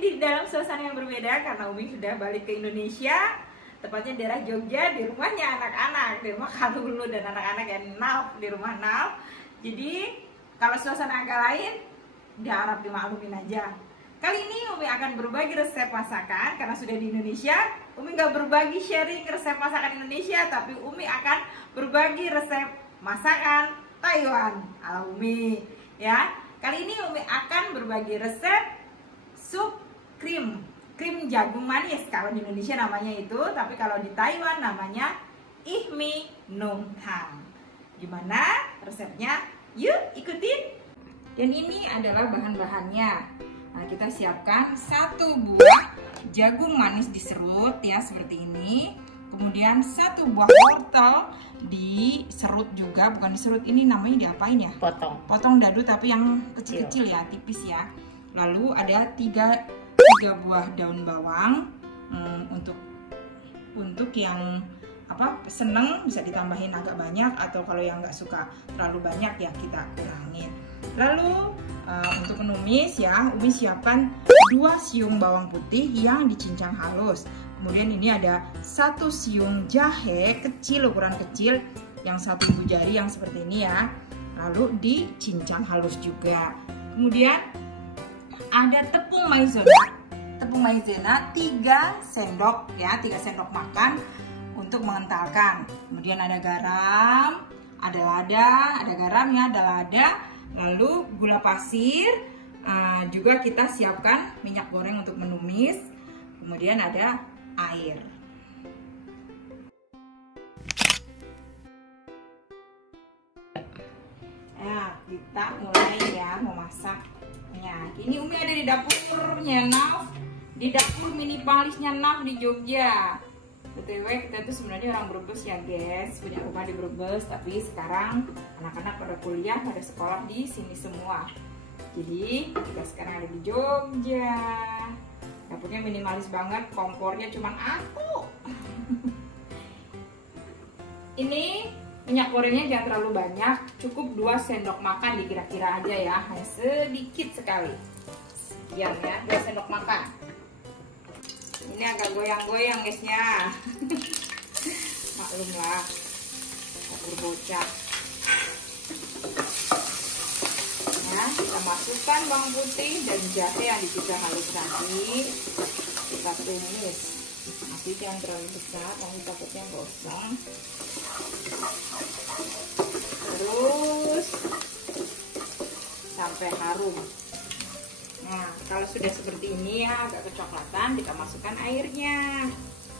di dalam suasana yang berbeda karena Umi sudah balik ke Indonesia, tepatnya daerah Jogja, di rumahnya anak-anak, di rumah Kalulu dan anak-anak yang Naf, di rumah Naf. Jadi kalau suasana agak lain, diharap dimaklumin aja. Kali ini Umi akan berbagi resep masakan karena sudah di Indonesia. Umi nggak berbagi sharing resep masakan Indonesia, tapi Umi akan berbagi resep masakan Taiwan ala Umi. Ya, kali ini Umi akan berbagi resep sup krim jagung manis. Kalau di Indonesia namanya itu, tapi kalau di Taiwan namanya ihmi nong tang. Gimana resepnya? Yuk ikutin. Dan ini adalah bahan-bahannya. Nah, kita siapkan 1 buah jagung manis diserut ya seperti ini. Kemudian 1 buah wortel diserut juga, bukan diserut, ini namanya diapain ya? Potong dadu tapi yang kecil-kecil ya, tipis ya. Lalu ada 3 buah daun bawang. Untuk yang seneng bisa ditambahin agak banyak, atau kalau yang nggak suka terlalu banyak ya kita kurangin. Lalu untuk menumis ya, Umi siapkan 2 siung bawang putih yang dicincang halus. Kemudian ini ada 1 siung jahe kecil, ukuran kecil, yang 1 ibu jari yang seperti ini ya. Lalu dicincang halus juga. Kemudian ada tepung maizena 3 sendok ya, 3 sendok makan untuk mengentalkan. Kemudian ada garam, ada lada, ada garam ya, ada lada. Lalu gula pasir, juga kita siapkan minyak goreng untuk menumis. Kemudian ada air. Nah, kita mulai ya memasak. Ya, ini Umi ada di dapurnya Naf, di dapur mini palisnya Naf di Jogja. BTW kita tuh sebenarnya orang Brebes ya guys, punya rumah di Brebes, tapi sekarang anak-anak pada kuliah, pada sekolah di sini semua. Jadi kita sekarang ada di Jogja. Dapurnya minimalis banget, kompornya cuma aku. Ini minyak gorengnya jangan terlalu banyak, cukup 2 sendok makan dikira-kira aja ya, hanya sedikit sekali. Sekian ya, 2 sendok makan. Ini agak goyang-goyang guysnya. Maklumlah, dapur bocah. Ya, kita masukkan bawang putih dan jahe yang dicincang halus tadi. Kita tumis. Tapi jangan terlalu besar, nanti takutnya gosong. Terus sampai harum. Nah, kalau sudah seperti ini ya, agak kecoklatan, kita masukkan airnya.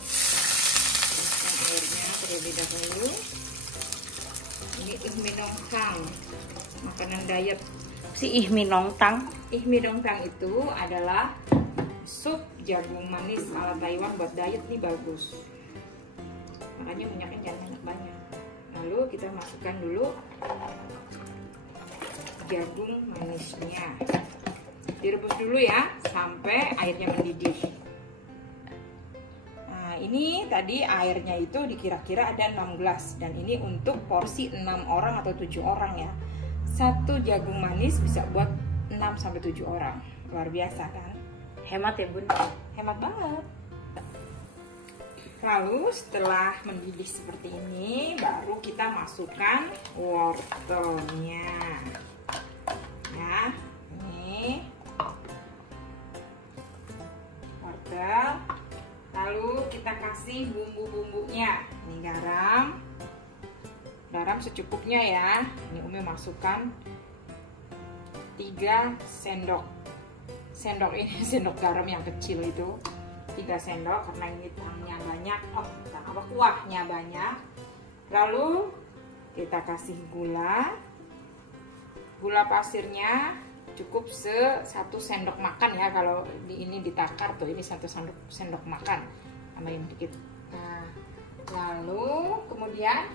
Masukkan airnya terlebih dahulu. Ini ihmi nong tang, makanan diet. Si ihmi nong tang. Ihmi nong tang itu adalah sup jagung manis ala Taiwan, buat diet nih bagus. Makanya minyaknya jangan banyak. Lalu kita masukkan dulu jagung manisnya. Direbus dulu ya sampai airnya mendidih. Nah, ini tadi airnya itu dikira-kira ada 6 gelas, dan ini untuk porsi 6 orang atau 7 orang ya. 1 jagung manis bisa buat 6-7 orang. Luar biasa kan? Hemat ya bun? Hemat banget. Lalu setelah mendidih seperti ini, baru kita masukkan wortelnya. Ya, ini wortel. Lalu kita kasih bumbu-bumbunya. Ini garam secukupnya ya. Ini Umi masukkan 3 sendok. Sendok ini sendok garam yang kecil itu. 3 sendok karena ini tangnya banyak, kuahnya banyak. Lalu kita kasih gula pasirnya cukup 1 sendok makan ya, kalau ini ditakar tuh, ini 1 sendok makan, tambahin dikit. Nah, lalu kemudian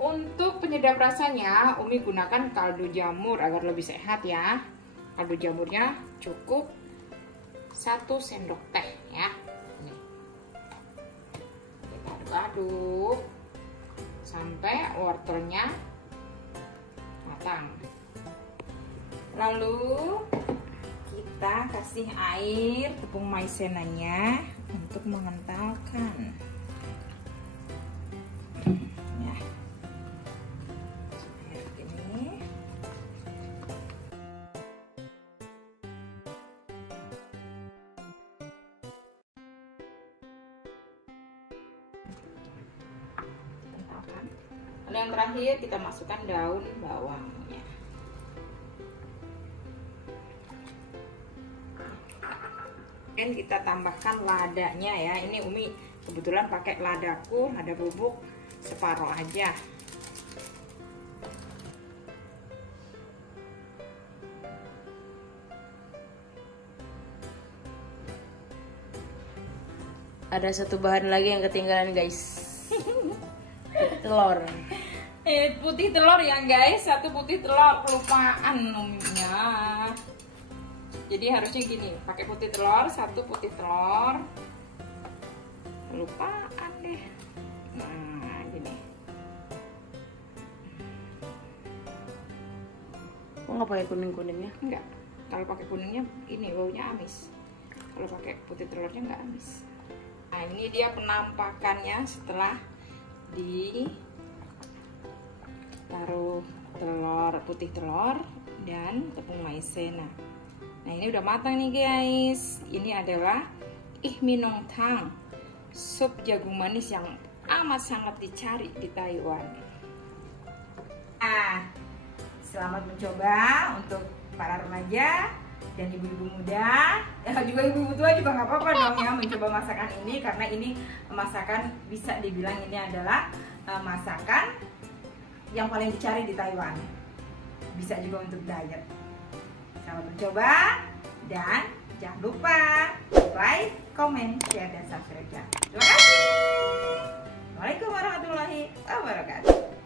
untuk penyedap rasanya Umi gunakan kaldu jamur agar lebih sehat ya. Kaldu jamurnya cukup 1 sendok teh ya. Aduk sampai wortelnya matang. Lalu kita kita kasih air tepung maizenanya untuk mengentalkan. Ya. Air gini. Kentalkan. Lalu yang terakhir kita masukkan daun bawangnya. Dan kita tambahkan ladanya ya. Ini Umi kebetulan pakai ladaku, lada bubuk separuh aja. Ada satu bahan lagi yang ketinggalan guys. Telur. Putih telur ya guys, satu putih telur, kelupaan Uminya. Jadi harusnya gini, pakai putih telur, satu putih telur. Kelupaan deh. Nah, gini. Kok nggak pakai kuning-kuningnya? Enggak. Kalau pakai kuningnya ini baunya amis. Kalau pakai putih telurnya enggak amis. Nah, ini dia penampakannya setelah taruh telur, putih telur dan tepung maizena. Nah, ini udah matang nih guys. Ini adalah ihminongtang, sup jagung manis yang amat sangat dicari di Taiwan. Selamat mencoba untuk para remaja dan ibu-ibu muda, juga ibu-ibu tua juga nggak apa-apa dong ya mencoba masakan ini, karena ini masakan bisa dibilang ini adalah masakan yang paling dicari di Taiwan. Bisa juga untuk diet. Selamat mencoba dan jangan lupa like, comment, share, dan subscribe ya. Terima kasih. Assalamualaikum warahmatullahi wabarakatuh.